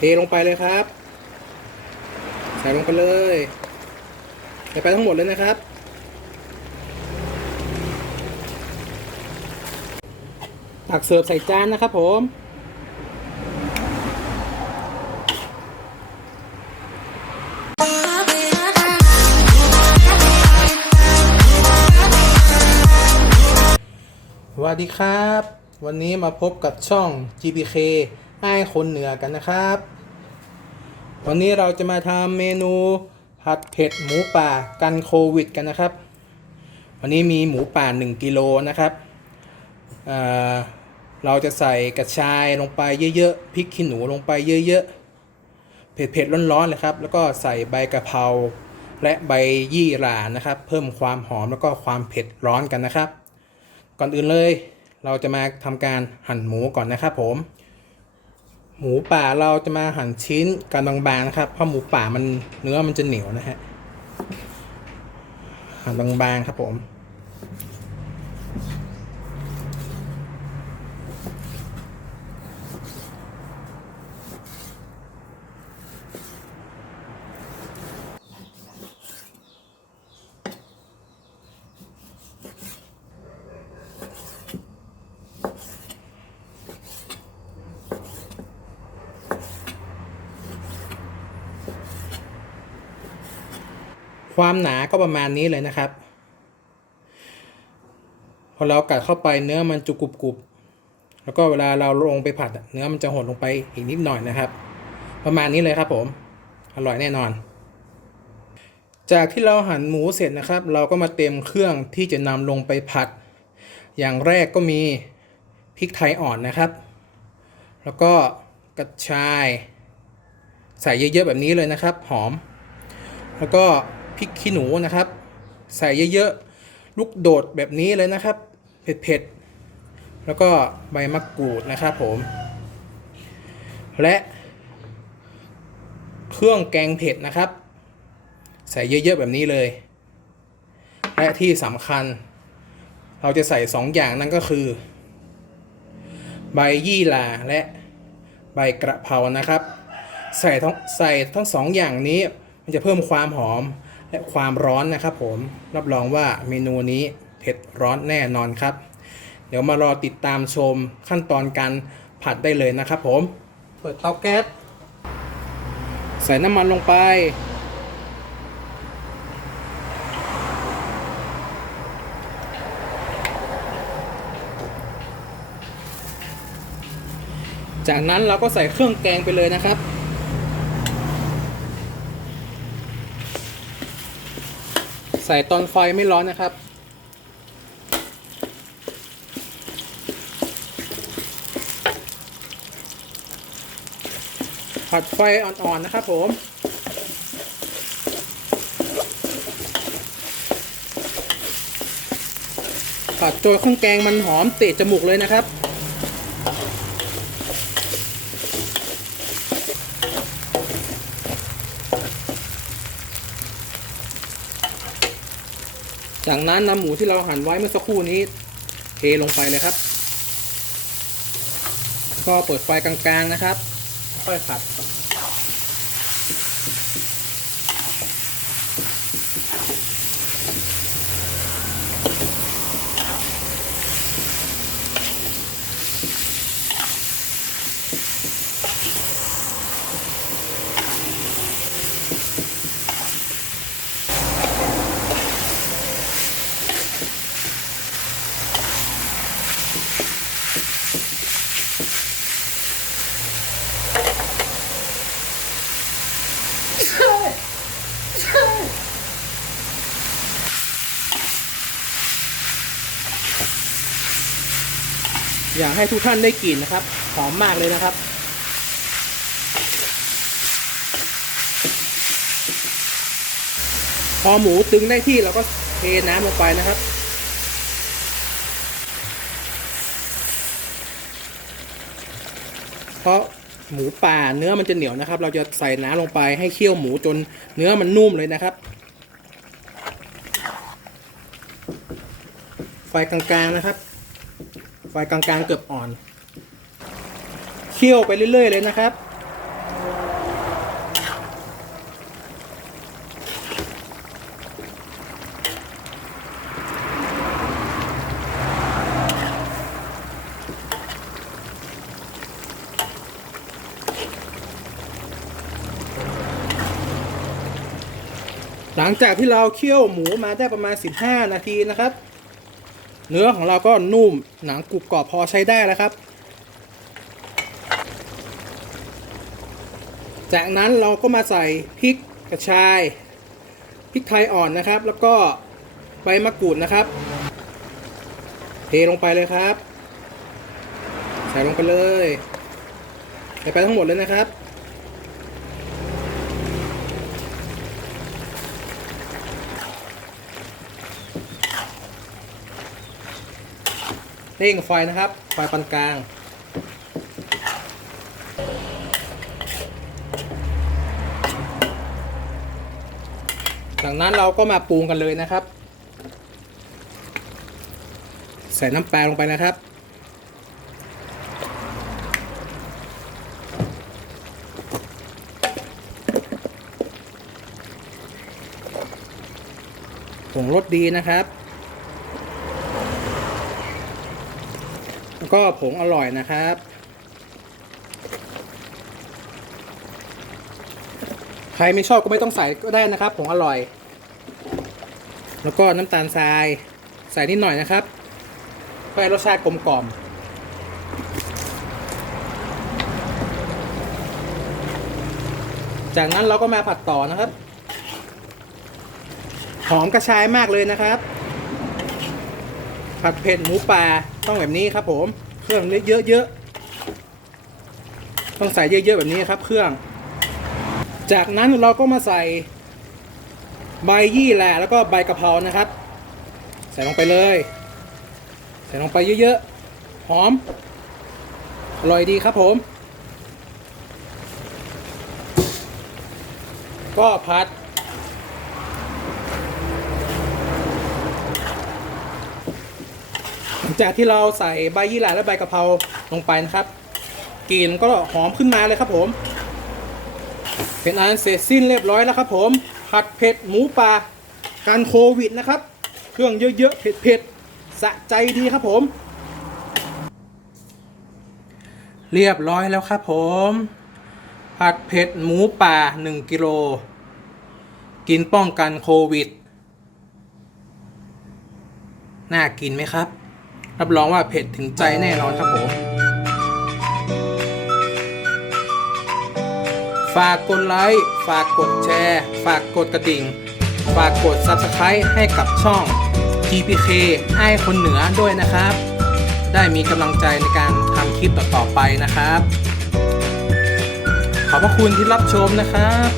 เทลงไปเลยครับ ใส่ลงไปเลยใส่ไปทั้งหมดเลยนะครับ ตักเสิร์ฟใส่จานนะครับผมสวัสดีครับ วันนี้มาพบกับช่อง GPK ไอ้คนเหนือกันนะครับ วันนี้เราจะมาทำเมนูผัดเผ็ดหมูป่ากันโควิดกันนะครับ วันนี้มีหมูป่า 1กิโลนะครับเเราจะใส่กระชายลงไปเยอะๆพริกขี้หนูลงไปเยอะๆ เผ็ดๆร้อนๆเลยครับ แล้วก็ใส่ใบกะเพราและใบยี่หร่านะครับ เพิ่มความหอมแล้วก็ความเผ็ดร้อนกันนะครับ ก่อนอื่นเลย เราจะมาทำการหั่นหมูก่อนนะครับผม หมูป่าเราจะมาหั่นชิ้นกันบางๆนะครับ เพราะหมูป่ามันเนื้อมันจะเหนียวนะฮะหั่นบางๆครับผม ความหนาก็ประมาณนี้เลยนะครับ พอเรากัดเข้าไปเนื้อมันจะกรุบกรุบๆแล้วก็เวลาเราลงไปผัดเนื้อมันจะหดลงไปอีกนิดหน่อยนะครับ ประมาณนี้เลยครับผมอร่อยแน่นอน จากที่เราหั่นหมูเสร็จนะครับ เราก็มาเต็มเครื่องที่จะนำลงไปผัด อย่างแรกก็มีพริกไทยอ่อนนะครับ แล้วก็กระชาย ใส่เยอะๆแบบนี้เลยนะครับ หอม แล้วก็ พริกขี้หนูนะครับ ใส่เยอะๆ ลูกโดดแบบนี้เลยนะครับ เผ็ดๆ แล้วก็ใบมะกรูดนะครับผม และ เครื่องแกงเผ็ดนะครับ ใส่เยอะๆ แบบนี้เลย และที่สำคัญ เราจะใส่สองอย่างนั่นก็คือ ใบยี่หร่าและใบกระเพรานะครับ ใส่ทั้งใส่ทั้งสองอย่างนี้มันจะเพิ่มความหอม และความร้อนนะครับผมรับรองว่าเมนูนี้เผ็ดร้อนแน่นอนครับ เดี๋ยวมารอติดตามชมขั้นตอนการผัดได้เลยนะครับผม เปิดเตาแก๊สใส่น้ำมันลงไป จากนั้นเราก็ใส่เครื่องแกงไปเลยนะครับ ใส่ตอนไฟไม่ร้อนนะครับ ผัดไฟอ่อนๆนะครับผมผัดโดยเครื่องแกงมันหอมเตะจมูกเลยนะครับ จากนั้นนำหมูที่เราหั่นไว้เมื่อสักครู่นี้เทลงไปเลยครับ ก็เปิดไฟกลางๆนะครับ ค่อยผัด อยากให้ทุกท่านได้กลิ่นนะครับ หอมมากเลยนะครับ พอหมูตึงได้ที่เราก็เทน้ำลงไปนะครับเพราะหมูป่าเนื้อมันจะเหนียวนะครับ เราจะใส่น้ำลงไปให้เคี่ยวหมูจนเนื้อมันนุ่มเลยนะครับ ไฟกลางๆนะครับ ไฟกลางๆเกือบอ่อน เคี่ยวไปเรื่อย ๆ เลยนะครับ หลังจากที่เราเคี่ยวหมูมาได้ประมาณ 15 นาทีนะครับ เนื้อของเราก็นุ่มหนังกรุบกรอบพอใช้ได้แล้วครับ จากนั้นเราก็มาใส่พริกกระชายพริกไทยอ่อนนะครับ แล้วก็ใบมะกรูดนะครับ เทลงไปเลยครับ ใส่ลงไปเลย ใส่ไปทั้งหมดเลยนะครับ เร่งไฟนะครับ ไฟปานกลาง จากนั้นเราก็มาปรุงกันเลยนะครับ ใส่น้ำปลาลงไปนะครับผงรสดีนะครับ แล้วก็ผงอร่อยนะครับ ใครไม่ชอบก็ไม่ต้องใส่ก็ได้นะครับ ผงอร่อย แล้วก็น้ำตาลทรายใส่นิดหน่อยนะครับเพื่อให้รสชาติกลมกล่อมจากนั้นเราก็มาผัดต่อนะครับ หอมกระชายมากเลยนะครับ ผัดเผ็ดหมูป่าต้องแบบนี้ครับ ผม เครื่องเยอะๆต้องใส่เยอะๆแบบนี้ครับ เครื่อง จากนั้นเราก็มาใส่ใบยี่แหละแล้วก็ใบกะเพรานะครับ ใส่ลงไปเลย ใส่ลงไปเยอะๆหอมอร่อยดีครับผม ก็ผัด หลัง จากที่เราใส่ใบยี่หร่าและใบกะเพราลงไปนะครับกลิ่นก็หอมขึ้นมาเลยครับผมเป็นอันเสร็จสิ้นเรียบร้อยแล้วครับผมผัดเผ็ดหมูป่ากันโควิดนะครับ เครื่องเยอะๆเผ็ดๆสะใจดีครับผม เรียบร้อยแล้วครับผม ผัดเผ็ดหมูป่า 1กิโลกินป้องกันโควิด น่ากินไหมครับ รับรองว่าเผ็ดถึงใจแน่นอนครับผมฝากกดไลค์ฝากกดแชร์ ฝากกดกระดิ่ง ฝากกด Subscribe ให้กับช่อง GPK ไอ้คนเหนือด้วยนะครับ ได้มีกำลังใจในการทำคลิปต่อๆไปนะครับ ขอบพระคุณที่รับชมนะครับ